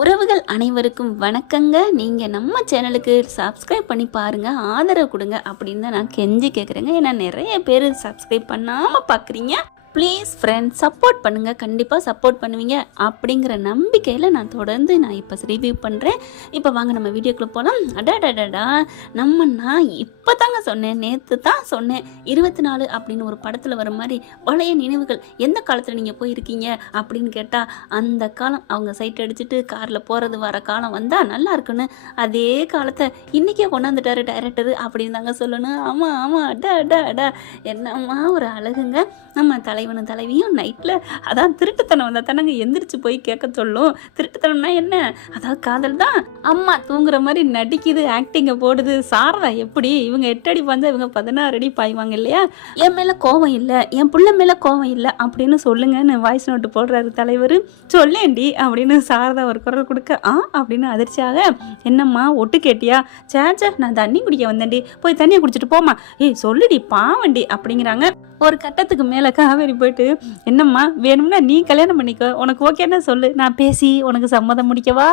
உறவுகள் அனைவருக்கும் வணக்கங்க. நீங்கள் நம்ம சேனலுக்கு சப்ஸ்கிரைப் பண்ணி பாருங்கள், ஆதரவு கொடுங்க அப்படின்னு தான் நான் கெஞ்சி கேட்குறேங்க. ஏன்னா நிறைய பேர் சப்ஸ்கிரைப் பண்ணாமல் பார்க்குறீங்க. ப்ளீஸ் ஃப்ரெண்ட்ஸ் சப்போர்ட் பண்ணுங்கள், கண்டிப்பாக சப்போர்ட் பண்ணுவீங்க அப்படிங்கிற நம்பிக்கையில் நான் இப்போ ரிவ்யூ பண்ணுறேன். இப்போ வாங்க நம்ம வீடியோக்குள்ளே போகலாம். அடாடாடாடா, நான் இப்போ தாங்க சொன்னேன், நேற்று தான் சொன்னேன், 24 அப்படின்னு ஒரு படத்தில் வர மாதிரி பழைய நினைவுகள். எந்த காலத்தில் நீங்கள் போயிருக்கீங்க அப்படின்னு கேட்டால் அந்த காலம் அவங்க சைட் அடிச்சுட்டு காரில் போகிறது வர காலம் வந்தால் நல்லா இருக்குன்னு அதே காலத்தை இன்றைக்கே கொண்டாந்துட்டாரு டைரக்டரு அப்படின்னு தாங்க சொல்லணும். ஆமாம் ஆமாம், அடா அடா அடா, என்னம்மா ஒரு அழகுங்க. நம்ம தலைவனும் தலைவியும் நைட்டில் அதான் திருட்டுத்தனம் வந்தால் தானங்க எந்திரிச்சு போய் கேட்க சொல்லும். திருட்டுத்தனம்னா என்ன, அதாவது காதல் தான். அம்மா தூங்குற மாதிரி நடிக்குது, ஆக்டிங்கை போடுது. சாரதா எப்படி, இவங்க 8 அடி பாய்ந்தா இவங்க 16 அடி பாய்வாங்க இல்லையா? என் மேலே கோவம் இல்லை, என் பிள்ளை மேலே கோவம் இல்லை அப்படின்னு சொல்லுங்கன்னு வாய்ஸ் நோட்டு போடுறாரு தலைவர். சொல்லேண்டி அப்படின்னு சாரதா ஒரு குரல் கொடுக்க அப்படின்னு அதிர்ச்சியாக, என்னம்மா ஒட்டு கேட்டியா? சேச்சா, நான் தண்ணி குடிக்க வந்தேன்டி, போய் தண்ணியை குடிச்சிட்டு போமா. ஏய் சொல்லுடி பாவண்டி அப்படிங்கிறாங்க. ஒரு கட்டத்துக்கு மேலே காவேரி போயிட்டு, என்னம்மா வேணும்னா நீ கல்யாணம் பண்ணிக்கோ, உனக்கு ஓகேன்னா சொல்லு, நான் பேசி உனக்கு சம்மதம் முடிக்கவா,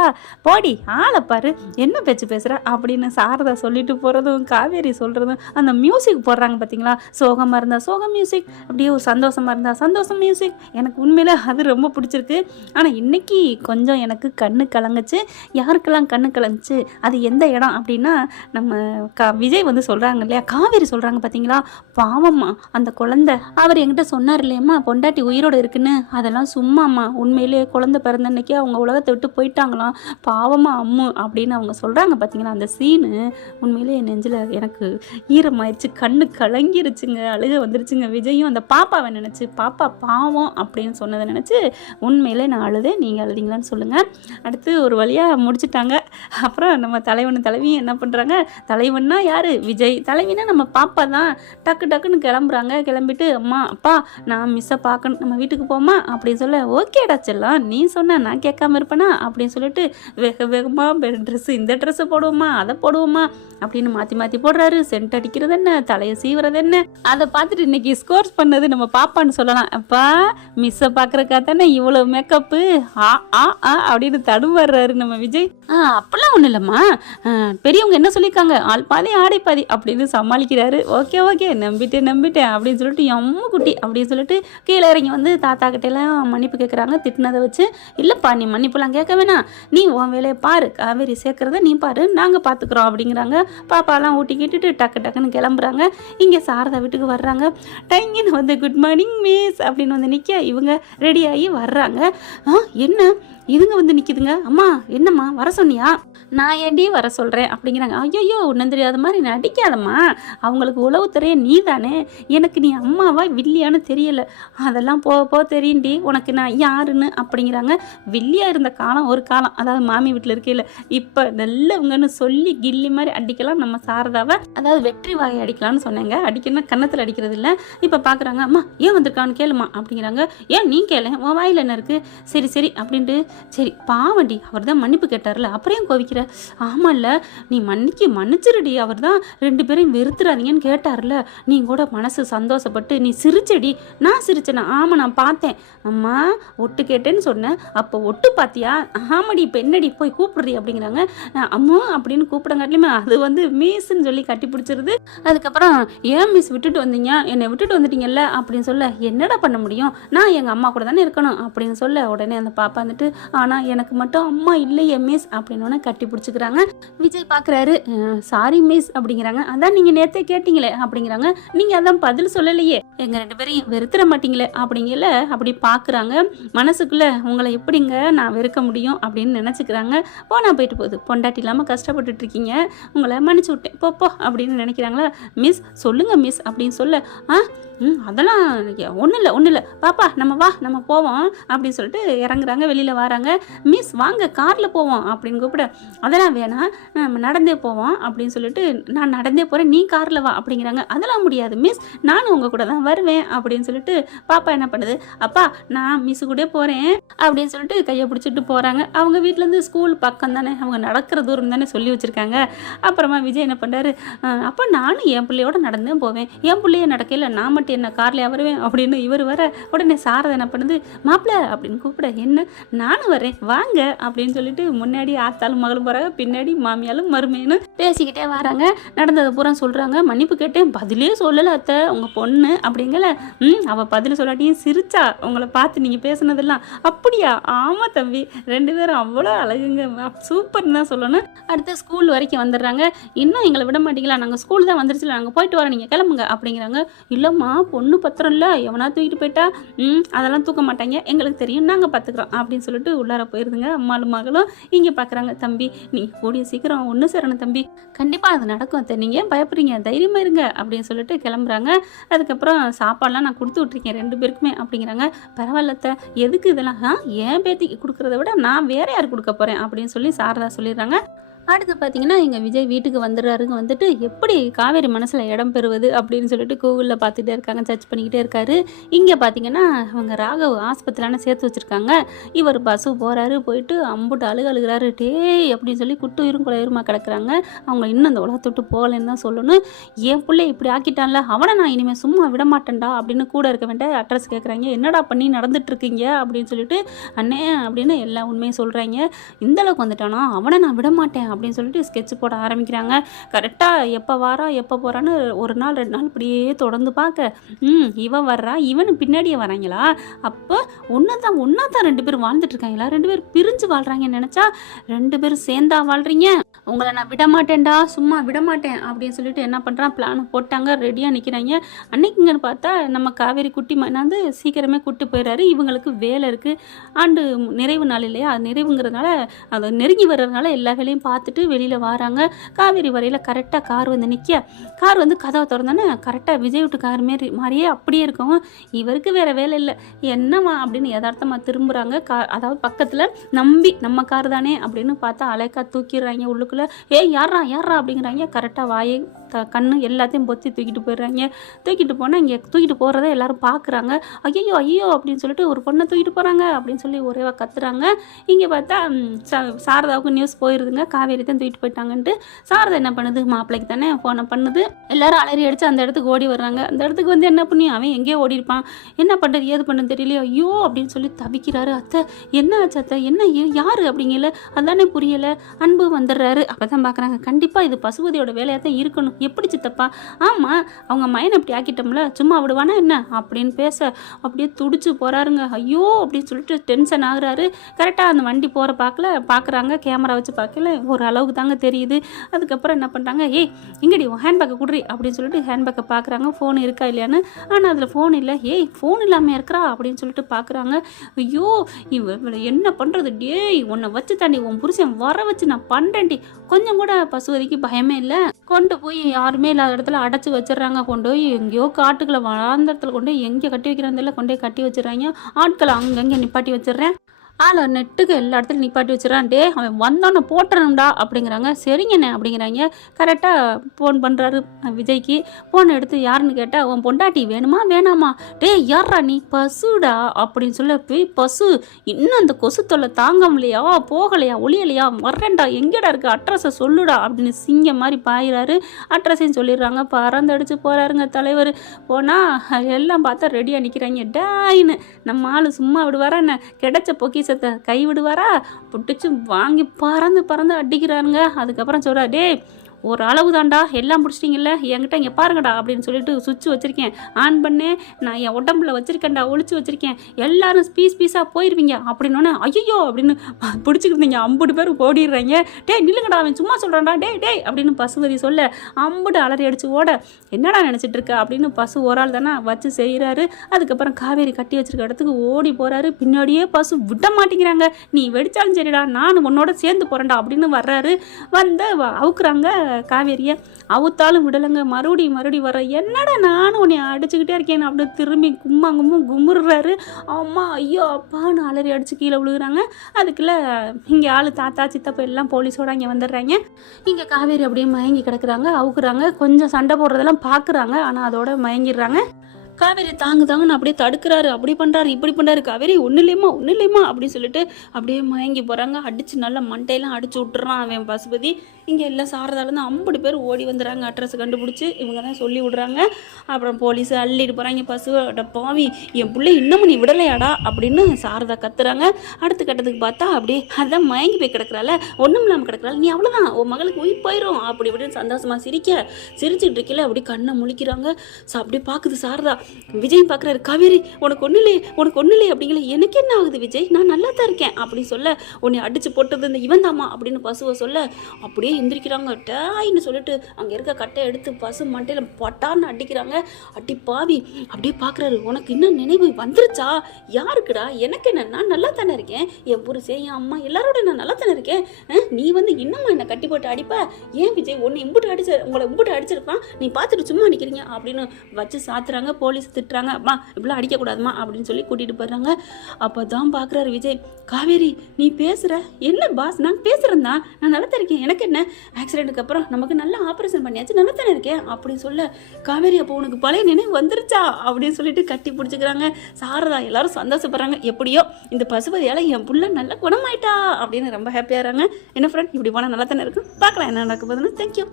போடி ஆளை பாரு, என்ன பேச்சு பேசுகிற அப்படின்னு சாரதா சொல்லிட்டு போகிறதும் காவேரி சொல்கிறதும், அந்த மியூசிக் போடுறாங்க பார்த்தீங்களா, சோகமாக இருந்தால் சோகம் மியூசிக், அப்படியே ஒரு சந்தோஷமாக இருந்தால் சந்தோஷம் மியூசிக். எனக்கு உண்மையிலே அது ரொம்ப பிடிச்சிருக்கு. ஆனால் இன்றைக்கி கொஞ்சம் எனக்கு கண்ணு கலங்குச்சு. யாருக்கெல்லாம் கண்ணு கலங்குச்சு, அது எந்த இடம் அப்படின்னா, நம்ம விஜய் வந்து சொல்கிறாங்க இல்லையா, காவேரி சொல்கிறாங்க பார்த்தீங்களா, பாவம்மா அந்த குழந்தை, அவர் என்கிட்ட சொன்னார் இல்லையம்மா பொண்டாட்டி உயிரோடு இருக்குன்னு, அதெல்லாம் சும்மாம்மா, உண்மையிலே குழந்தை பிறந்த அன்னைக்கு அவங்க உலகத்தை விட்டு போயிட்டாங்களாம், பாவமா அம்மு அப்படின்னு அவங்க சொல்கிறாங்க பார்த்தீங்களா. அந்த சீனு உண்மையிலே என் நெஞ்சில் எனக்கு ஈரமாயிடுச்சு, கண்ணு கலங்கிருச்சுங்க, அழுக வந்துருச்சுங்க. விஜயும் அந்த பாப்பாவை நினச்சி, பாப்பா பாவம் அப்படின்னு சொன்னதை நினச்சி உண்மையிலே நான் அழுதேன். நீங்கள் அழுதிங்களான்னு சொல்லுங்கள். அடுத்து ஒரு வழியாக முடிச்சுட்டாங்க. அப்புறம் நம்ம தலைவனும் தலைவியும் என்ன பண்ணுறாங்க, தலைவன்னா யார், விஜய், தலைவினா நம்ம பாப்பா தான். டக்கு டக்குன்னு கிளம்புறாங்க. கிளம்பிட்டு, அம்மா அப்பா நான் மிஸ்ஸை பார்க்கணும், நம்ம வீட்டுக்கு போமா அப்படின்னு சொல்ல, ஓகேடா செல்லம், நீ சொன்ன நான் கேட்காம இருப்பேனா அப்படின்னு சொல்லிட்டு வேக வேகமாக ட்ரெஸ்ஸு, இந்த ட்ரெஸ்ஸு போடுவோமா அதை போடுவோமா அப்படின்னு மாற்றி மாற்றி போடுறாரு. சென்ட் அடிக்கிறது என்ன, தலையை சீவுறது என்ன, அதை பார்த்துட்டு இன்னைக்கு ஸ்கோர்ஸ் பண்ணது நம்ம பாப்பான்னு சொல்லலாம். அப்பா மிஸ்ஸை பார்க்குறக்கா தானே இவ்வளோ மேக்கப்பு அப்படின்னு தடுமாறுறாரு நம்ம விஜய். அப்பெல்லாம் ஒன்றும் இல்லைம்மா, பெரியவங்க என்ன சொல்லியிருக்காங்க, ஆள் பாதி ஆடை பாதி அப்படின்னு சமாளிக்கிறாரு. ஓகே ஓகே, நம்பிட்டேன் அப்படின்னு சொல்லிட்டு, அம்மு குட்டி அப்படின்னு சொல்லிட்டு கீழே இறங்கி வந்து தாத்தா கிட்டெல்லாம் மன்னிப்பு கேட்குறாங்க திட்டினதை வச்சு. இல்லைப்பா நீ மன்னிப்புலாம் கேட்க வேணாம், நீ உன் வேலையை பாரு, காவேரி சேர்க்கறத நீ பாரு, நாங்கள் பார்த்துக்குறோம் அப்படிங்கிறாங்க. பாப்பாலாம் ஊட்டி கேட்டுட்டு டக்கு டக்குன்னு கிளம்புறாங்க. இங்கே சாரதா வீட்டுக்கு வர்றாங்க. டைங்கின்னு வந்து குட் மார்னிங் மிஸ் அப்படின்னு வந்து நிற்க, இவங்க ரெடியாகி வர்றாங்க. என்ன இதுங்க வந்து நிற்கிதுங்க, அம்மா என்னம்மா வர சொன்னியா, நான் ஏண்டி வர சொல்கிறேன் அப்படிங்கிறாங்க. ஐயோ ஒன்றும் தெரியாத மாதிரி நடிக்காதம்மா, அவங்களுக்கு உளவு தெரிய நீ தானே, எனக்கு நீ அம்மாவா வில்லியான்னு தெரியல, அதெல்லாம் போக தெரியுண்டி உனக்கு நான் யாருன்னு அப்படிங்கிறாங்க. வில்லியாக இருந்த காலம் ஒரு காலம், அதாவது மாமி வீட்டில் இருக்கையில். இப்போ நல்லவங்கன்னு சொல்லி கில்லி மாதிரி அடிக்கலாம் நம்ம சாரதாவை, அதாவது வெற்றி வாகை அடிக்கலாம்னு சொன்னாங்க. அடிக்கணும்னா கன்னத்தில் அடிக்கிறது இல்லை. இப்போ பார்க்குறாங்க, அம்மா ஏன் வந்திருக்கான்னு கேளுமா அப்படிங்கிறாங்க. ஏன் நீ கேளு, உன் வாயில் என்ன இருக்குது, சரி அப்படின்ட்டு. சரி பாவண்டி, அவர் தான் மன்னிப்பு கேட்டார்ல, அப்புறம் கோவிக்கிற, ஆமாம்ல நீ மன்னிச்சிருடி, அவர் தான் 2 பேரையும் வெறுத்துறாதீங்கன்னு கேட்டார்ல, நீ கூட மனசு சந்தோஷப்பட்டு நீ சிரிச்சடி. நான் சிரிச்சேனா, ஆமாம் நான் பார்த்தேன். அம்மா ஒட்டு கேட்டேன்னு சொன்னேன், அப்போ ஒட்டு பார்த்தியா, ஆமாடி இப்போ என்னடி போய் கூப்பிடுறி அப்படிங்கிறாங்க. அம்மா அப்படின்னு கூப்பிடங்காட்டிலுமே அது வந்து மிஸ்ன்னு சொல்லி கட்டி பிடிச்சிருது. அதுக்கப்புறம் ஏன் மிஸ் விட்டுட்டு வந்தீங்க, என்னை விட்டுட்டு வந்துட்டீங்கல்ல அப்படின்னு சொல்ல, என்னடா பண்ண முடியும், நான் எங்கள் அம்மா கூட தானே இருக்கணும் அப்படின்னு சொல்ல, உடனே அந்த பாப்பா வந்துட்டு, ஆனால் எனக்கு மட்டும் அம்மா இல்லையே மிஸ் அப்படின்னு கட்டி பிடிச்சிக்கிறாங்க. விஜய் பார்க்குறாரு, சாரி மிஸ் அப்படிங்கிறாங்க. அதான் நீங்கள் நேற்றே கேட்டீங்களே அப்படிங்கிறாங்க. நீங்கள் அதான் பதில் சொல்லலையே, எங்கள் 2 பேரையும் வெறுத்துற மாட்டீங்களே அப்படிங்கல. அப்படி பார்க்குறாங்க. மனசுக்குள்ளே உங்களை எப்படிங்க நான் வெறுக்க முடியும் அப்படின்னு நினச்சிக்கிறாங்க. போனால் போயிட்டு போகுது, பொண்டாட்டி இல்லாமல் கஷ்டப்பட்டுட்டு இருக்கீங்க, உங்களை மன்னிச்சு விட்டேன் போ அப்படின்னு நினைக்கிறாங்களா. மிஸ் சொல்லுங்கள் மிஸ் அப்படின்னு சொல்ல, அதெல்லாம் ஒன்றும் இல்லை பாப்பா நம்ம போவோம் அப்படின்னு சொல்லிட்டு இறங்குறாங்க. வெளியில் வராங்க. மிஸ் வாங்க காரில் போவோம் அப்படின்னு கூப்பிட, அதெல்லாம் வேணாம் நம்ம நடந்தே போவோம் அப்படின்னு சொல்லிட்டு, நான் நடந்தே போகிறேன் நீ காரில் வா அப்படிங்கிறாங்க. அதெல்லாம் முடியாது மிஸ், நானும் உங்கள் கூட தான் வருவேன் அப்படின்னு சொல்லிட்டு பாப்பா என்ன பண்ணுது, அப்பா நான் மிஸ் கூட போகிறேன் அப்படின்னு சொல்லிட்டு கையை பிடிச்சிட்டு போகிறாங்க. அவங்க வீட்டிலேருந்து ஸ்கூல் பக்கம் தானே, அவங்க நடக்கிற தூரம் தானே சொல்லி வச்சுருக்காங்க. அப்புறமா விஜய் என்ன பண்ணுறாரு, அப்போ நானும் என் பிள்ளையோட நடந்தே போவேன், என் பிள்ளைய நடக்கையில் நான் மட்டும் போட்டு என்ன கார்லையா வருவேன் அப்படின்னு இவர் வர உடனே சாரதா என்ன பண்ணுது, மாப்பிள்ள அப்படின்னு கூப்பிட, என்ன நானும் வரேன் வாங்க அப்படின்னு சொல்லிட்டு முன்னாடி ஆத்தாலும் மகளும் போகிறாங்க, பின்னாடி மாமியாலும் மருமையனும் பேசிக்கிட்டே வராங்க. நடந்ததை பூரா சொல்கிறாங்க. மன்னிப்பு கேட்டேன், பதிலே சொல்லலை அத்தை உங்கள் பொண்ணு அப்படிங்கல. அவள் பதில் சொல்லாட்டியும் சிரிச்சா உங்களை பார்த்து நீங்கள் பேசுனதெல்லாம். அப்படியா? ஆமாம் தம்பி, 2 பேரும் அவ்வளோ அழகுங்க, சூப்பர்னு தான் சொல்லணும். அடுத்த ஸ்கூல் வரைக்கும் வந்துடுறாங்க. இன்னும் எங்களை விட மாட்டீங்களா, நாங்கள் ஸ்கூல் தான் வந்துருச்சுல, நாங்கள் போயிட்டு வரோம், நீங்கள் கிளம்புங்க அப்படிங்கிறாங்க. இல்லைம்மா பொண்ணு பத்திரம் இல்லை, எவனா தூக்கிட்டு போயிட்டா அதெல்லாம் தூக்க மாட்டாங்க, எங்களுக்கு தெரியும், நாங்கள் பார்த்துக்குறோம் அப்படின்னு சொல்லிட்டு உள்ளார போயிருதுங்க. அம்மாளும் மகளும் இங்கே பார்க்குறாங்க. தம்பி நீ கூடிய சீக்கிரம் ஒன்று சேரணும் தம்பி, கண்டிப்பாக அது நடக்கும் அத்தை, நீங்கள் ஏன் பயப்படுறீங்க, தைரியமாக இருங்க அப்படின்னு சொல்லிட்டு கிளம்புறாங்க. அதுக்கப்புறம் சாப்பாடெலாம் நான் கொடுத்து விட்ருக்கேன் 2 பேருக்குமே அப்படிங்கிறாங்க. பரவாயில்ல அத்தை, எதுக்கு இதெல்லாம், என் பேத்திக்கு கொடுக்குறத விட நான் வேற யார் கொடுக்க போகிறேன் அப்படின்னு சொல்லி சாரதா சொல்லிடுறாங்க. அடுத்து பார்த்தீங்கன்னா எங்கள் விஜய் வீட்டுக்கு வந்துடுறாருங்க. வந்துட்டு எப்படி காவேரி மனசில் இடம் பெறுவது அப்படின்னு சொல்லிட்டு கூகுளில் பார்த்துட்டே இருக்காங்க, சர்ச் பண்ணிக்கிட்டே இருக்காரு. இங்கே பார்த்தீங்கன்னா அவங்க ராகவ் ஆஸ்பத்திரியான சேர்த்து வச்சுருக்காங்க. இவர் பஸ்ஸு போகிறாரு, போயிட்டு அம்புட்டு அழுகிறாரு. டேய் அப்படின்னு சொல்லி குட்டு உயிரும் குலையுமா கிடக்குறாங்க. அவங்க இன்னும் அந்த உலகத்தை விட்டு போகலன்னு தான் சொல்லணும். என் பிள்ளை இப்படி ஆக்கிட்டான்ல, அவனை நான் இனிமேல் சும்மா விட மாட்டேன்டா அப்படின்னு கூட இருக்க வேண்டிய அட்ரஸ் கேட்குறாங்க. என்னடா பண்ணி நடந்துட்டுருக்கீங்க அப்படின்னு சொல்லிட்டு, அண்ணே அப்படின்னு எல்லா உண்மையும் சொல்கிறாங்க. இந்தளவுக்கு வந்துட்டானா அவனை நான் விட மாட்டேன் அப்படின்னு சொல்லிட்டு ஸ்கெட்ச் போட ஆரம்பிக்கிறாங்க. கரெக்டாக எப்போ வாரா எப்போ போகிறான்னு 1 நாள் 2 நாள் இப்படியே தொடர்ந்து பார்க்க, இவன் வர்றா, இவனு பின்னாடியே வராங்களா, அப்போ ஒன்றா தான் 2 பேரும் வாழ்ந்துட்டு இருக்காங்களா, 2 பேர் பிரிஞ்சு வாழ்கிறாங்கன்னு நினச்சா 2 பேரும் சேர்ந்தா வாழ்கிறீங்க, உங்களை நான் விட மாட்டேன்டா, சும்மா விட மாட்டேன் அப்படின்னு சொல்லிட்டு என்ன பண்ணுறான், பிளான் போட்டாங்க, ரெடியாக நிற்கிறாங்க. அன்னைக்குங்கன்னு பார்த்தா நம்ம காவேரி குட்டி மண்ணாந்து சீக்கிரமே கூட்டி போயிடுறாரு. இவங்களுக்கு வேலை இருக்குது, ஆண்டு நிறைவு நாள் இல்லையா, அது நிறைவுங்கிறதுனால அதை நெருங்கி வர்றதுனால எல்லா வேலையும் பார்த்துட்டு வெளியில் வராங்க. காவேரி வரையில் கரெக்டாக கார் வந்து நிற்க, கார் வந்து கதவை திறந்தானே கரெக்டாக விஜய் வீட்டு கார் மாதிரியே அப்படியே இருக்கும். இவருக்கு வேறு வேலை இல்லை, என்னம்மா அப்படின்னு யதார்த்தமாக திரும்புகிறாங்க. அதாவது பக்கத்தில் நம்பி நம்ம கார் தானே அப்படின்னு பார்த்தா அலைக்கா தூக்கிடுறாங்க உள்ளுக்குள்ளே. யாரா அப்படிங்கிறாங்க. கரெக்டாக வாயை கண்ணு எல்லாத்தையும் பொத்தி தூக்கிட்டு போயிடுறாங்க. தூக்கிட்டு போனால் இங்கே தூக்கிட்டு போகிறத எல்லாரும் பார்க்குறாங்க. ஐயோ அப்படின்னு சொல்லிட்டு ஒரு பொண்ணை தூக்கிட்டு போகிறாங்க அப்படின்னு சொல்லி ஒரேவா கத்துறாங்க. இங்கே பார்த்தா சாரதாவுக்கு நியூஸ் போயிருதுங்க, காவேரி தான் தூக்கிட்டு போயிட்டாங்கன்ட்டு. சாரதா என்ன பண்ணுது, மாப்பிள்ளைக்கு தானே ஃபோனை பண்ணுது. எல்லாரும் அலறி அடித்து அந்த இடத்துக்கு ஓடி வர்றாங்க. அந்த இடத்துக்கு வந்து என்ன பண்ணி அவன் எங்கேயோ ஓடி இருப்பான், என்ன பண்ணுறது ஏது பண்ணுறது தெரியலையோ, ஐயோ அப்படின்னு சொல்லி தவிக்கிறாரு. அத்தை என்ன ஆச்சு அத்தை, என்ன யாரு அப்படிங்கல, அதானே புரியலை. அன்பு வந்துடுறாரு. அப்போ தான் பார்க்குறாங்க, கண்டிப்பாக இது பசுபதியோட வேலையாக தான் இருக்கணும். எப்படி சித்தப்பா, ஆமாம் அவங்க மைனை அப்படி ஆக்கிட்டோம்ல, சும்மா விடுவானா என்ன அப்படின்னு பேச அப்படியே துடிச்சு போகிறாருங்க. ஐயோ அப்படின்னு சொல்லிட்டு டென்ஷன் ஆகுறாரு. கரெக்டாக அந்த வண்டி போகிற பார்க்குறாங்க, கேமரா வச்சு பார்க்கல, ஒரு அளவுக்கு தாங்க தெரியுது. அதுக்கப்புறம் என்ன பண்ணுறாங்க, இங்கடி உன் ஹேண்ட்பேக்கை குடுறி அப்படின்னு சொல்லிட்டு ஹேண்ட்பேக்கை பார்க்குறாங்க, ஃபோன் இருக்கா இல்லையான்னு. ஆனால் அதில் ஃபோன் இல்லை. ஃபோன் இல்லாமல் இருக்கிறா அப்படின்னு சொல்லிட்டு பார்க்குறாங்க. ஐயோ இவ என்ன பண்ணுறது, உன்னை வச்சு தாண்டி உன் புருஷன் வர வச்சு நான் பண்ணுறேன்டி. கொஞ்சம் கூட பசுவதிக்கு பயமே இல்லை. கொண்டு போய் யாருமே இல்லாத இடத்துல அடைச்சி வச்சிடுறாங்க. கொண்டு போய் எங்கேயோ காட்டுக்குள்ள வளர்ந்த இடத்துல கொண்டு போய் எங்கே கட்டி வைக்கிறாங்க கொண்டு போய் கட்டி வச்சிடறாங்க. ஆட்களை அங்கங்கே நிப்பாட்டி வச்சிடுறேன். நெட்டுக்கு எல்லா இடத்துலையும் நிப்பாட்டி வச்சிடறான். அவன் வந்தோன்னு போட்டுறணும்டா அப்படிங்கிறாங்க. சரிங்கண்ணே அப்படிங்கிறாங்க. கரெக்டாக ஃபோன் பண்ணுறாரு விஜய்க்கு. ஃபோன் எடுத்து யாருன்னு கேட்டால், உன் பொண்டாட்டி வேணுமா வேணாமா, யாரா நீ, பசுடா அப்படின்னு சொல்ல போய், பசு இன்னும் அந்த கொசு தொல்லை தாங்க முடியலையா, போகலையா, ஒளியலையா, வர்றேன்டா, எங்கேடா இருக்குது, அட்ரஸை சொல்லுடா அப்படின்னு சிங்க மாதிரி பாயிறாரு. அட்ரஸையும் சொல்லிடுறாங்க. பறந்தடிச்சு போகிறாருங்க தலைவர். போனால் எல்லாம் பார்த்தா ரெடியாக நிற்கிறாங்க. டாயின்னு நம்ம ஆள் சும்மா விடுவாரா என்ன, கிடைச்ச பொக்கி கை விடுவாரா, புட்டிச்சு வாங்கி பறந்து அடிக்கிறாருங்க. அதுக்கப்புறம் சொல்றா, ஒரு அளவு தாண்டா, எல்லாம் பிடிச்சிட்டிங்கல்ல, என்கிட்ட இங்கே பாருங்கடா அப்படின்னு சொல்லிட்டு சுவிட்ச் வச்சுருக்கேன், ஆன் பண்ணேன், நான் என் உடம்புல வச்சுருக்கேன்டா, ஒழிச்சு வச்சுருக்கேன், எல்லாரும் பீஸாக போயிடுவீங்க அப்படின்னோடனே ஐயோ அப்படின்னு பிடிச்சிக்கிட்டீங்க. 50 பேர் ஓடிடுறாங்க. நில்லுங்கடா, அவன் சும்மா சொல்கிறான்டா, அப்படின்னு பசுபதி சொல்ல அம்புட்டு அலறி அடிச்சு ஓட, என்னடா நினச்சிட்டு இருக்க அப்படின்னு பசு ஒரு ஆள் தானே வச்சு செய்கிறாரு. அதுக்கப்புறம் காவேரி கட்டி வச்சிருக்க இடத்துக்கு ஓடி போகிறாரு. பின்னாடியே பசு விட மாட்டேங்கிறாங்க. நீ வெடிச்சாலும் சரிடா, நான் உன்னோட சேர்ந்து போகிறேன்டா அப்படின்னு வர்றாரு. வந்து அவுக்குறாங்க காவேரியை. அவுத்தாலும் விடலைங்க. மறுபடியும் வர, என்னடா நானும் உன்னை அடிச்சுக்கிட்டே இருக்கேன் அப்படின்னு திரும்பி கும்முறாரு. அம்மா ஐயோ அப்பான்னு அலறி அடிச்சு கீழே விழுகுறாங்க. அதுக்குள்ள இங்கே ஆளு தாத்தா சித்தப்பா எல்லாம் போலீஸோட இங்கே வந்துடுறாங்க. இங்கே காவேரி அப்படியே மயங்கி கிடக்குறாங்க. அவுக்குறாங்க. கொஞ்சம் சண்டை போடுறதெல்லாம் பார்க்குறாங்க, ஆனால் அதோட மயங்கிடுறாங்க. காவேரி தாங்கன்னு அப்படியே தடுக்கிறாரு, அப்படி பண்ணுறாரு, இப்படி பண்ணுறாரு. காவேரி ஒன்றும் இல்லையம்மா அப்படின்னு சொல்லிட்டு அப்படியே மயங்கி போகிறாங்க. அடித்து நல்லா மண்டையெல்லாம் அடிச்சு விட்டுறான் அவன் பசுபதி. இங்கே எல்லாம் சாரதாலேருந்து 50 பேர் ஓடி வந்துடுறாங்க. அட்ரஸ் கண்டுபிடிச்சி இவங்க தான் சொல்லி விடுறாங்க. அப்புறம் போலீஸ் அள்ளிட்டு போகிறாங்க. பசுவோட பாவி என் பிள்ளை இன்னமும் நீ விடலையாடா அப்படின்னு சாரதா கத்துறாங்க. அடுத்த கட்டத்துக்கு பார்த்தா அப்படியே அதான் மயங்கி போய் கிடக்குறாள், ஒன்றும் இல்லாமல் கிடக்குறாள். நீ அவ்வளோதான், உன் மகளுக்கு உயிர் போயிடும் அப்படி இப்படின்னு சந்தோஷமாக சிரிச்சுட்டு இருக்கல. அப்படி கண்ணை முழிக்கிறாங்க. அப்படியே பார்க்குது சாரதா. விஜய் பார்க்குறாரு. காவேரி உனக்கு ஒன்றும் இல்லையே அப்படிங்கிற. எனக்கு என்ன ஆகுது விஜய், நான் நல்லா தான் இருக்கேன் அப்படின்னு சொல்ல, உன்னை அடிச்சு போட்டது இந்த இவன் தாமா அப்படின்னு பசுவை சொல்ல, அப்படியே எந்திரிக்கிறாங்க. டேன்னு சொல்லிட்டு அங்கே இருக்க கட்டை எடுத்து பசு மண்டையில் பட்டான்னு அடிக்கிறாங்க. அடி பாவி அப்படியே பார்க்குறாரு. உனக்கு இன்னும் நினைவு வந்துருச்சா? யாருக்குடா? எனக்கு என்ன, நான் நல்லா தானே இருக்கேன், என் புருஷன் என் அம்மா எல்லாரோட நான் நல்லா தானே இருக்கேன். நீ வந்து இன்னமும் என்னை கட்டி போட்டு அடிப்ப? ஏன் விஜய் உன்னை உங்களை இம்புட்டு அடிச்சிருப்பான், நீ பார்த்துட்டு சும்மா நிற்கிறீங்க அப்படின்னு வச்சு சாத்துறாங்க. போலீஸ் திட்டுறாங்க. அம்மா இப்படிலாம் அடிக்கக்கூடாதுமா அப்படின்னு சொல்லி கூட்டிகிட்டு போயிடுறாங்க. அப்போ தான் பார்க்குறாரு விஜய். காவேரி நீ பேசுகிற என்ன பாஸ்? நான் பேசுகிறேன் தான், நான் நல்லா தான் இருக்கேன், எனக்கு என்ன, ஆக்சிடென்ட்டுக்கு அப்புறம் நமக்கு நல்லா ஆப்ரேஷன் பண்ணியாச்சு, நல்லா தானே இருக்கேன் அப்படின்னு சொல்ல, காவேரி அப்போ உனக்கு பழைய நினைவு வந்துருச்சா அப்படின்னு சொல்லிட்டு கட்டி பிடிச்சிக்கிறாங்க. சாரதா எல்லாரும் சந்தோஷப்படுறாங்க. எப்படியோ இந்த பசுபதியால் என் புள்ள நல்லா குணமாயிட்டா அப்படின்னு ரொம்ப ஹாப்பியாகிறாங்க. என்ன ஃப்ரெண்ட், இப்படி போனால் நல்லா தானே இருக்கும். பார்க்கலாம் என்ன நடக்க போகுதுன்னு. தேங்க்யூ.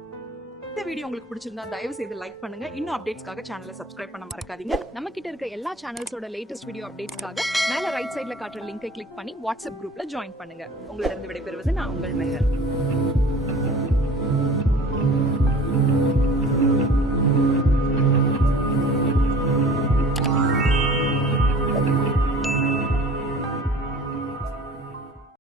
இந்த வீடியோ உங்களுக்கு பிடிச்சிருந்தா தயவு செய்து லைக் பண்ணுங்க. இன்னும் அப்டேட்ஸ்க்காக சேனலை சப்ஸ்கிரைப் பண்ண மறக்காதீங்க. நம்ம கிட்ட இருக்க எல்லா சேனல்ஸோட லேட்டஸ்ட் வீடியோ அப்டேட்ஸ்க்காக மேல ரைட் சைடுல காட்டுற லிங்கை கிளிக் பண்ணி வாட்ஸ்அப் குரூப்ல ஜாயின் பண்ணுங்க. உங்களிடம் விடைபெறுவது நான் உங்கள் மெஹர்.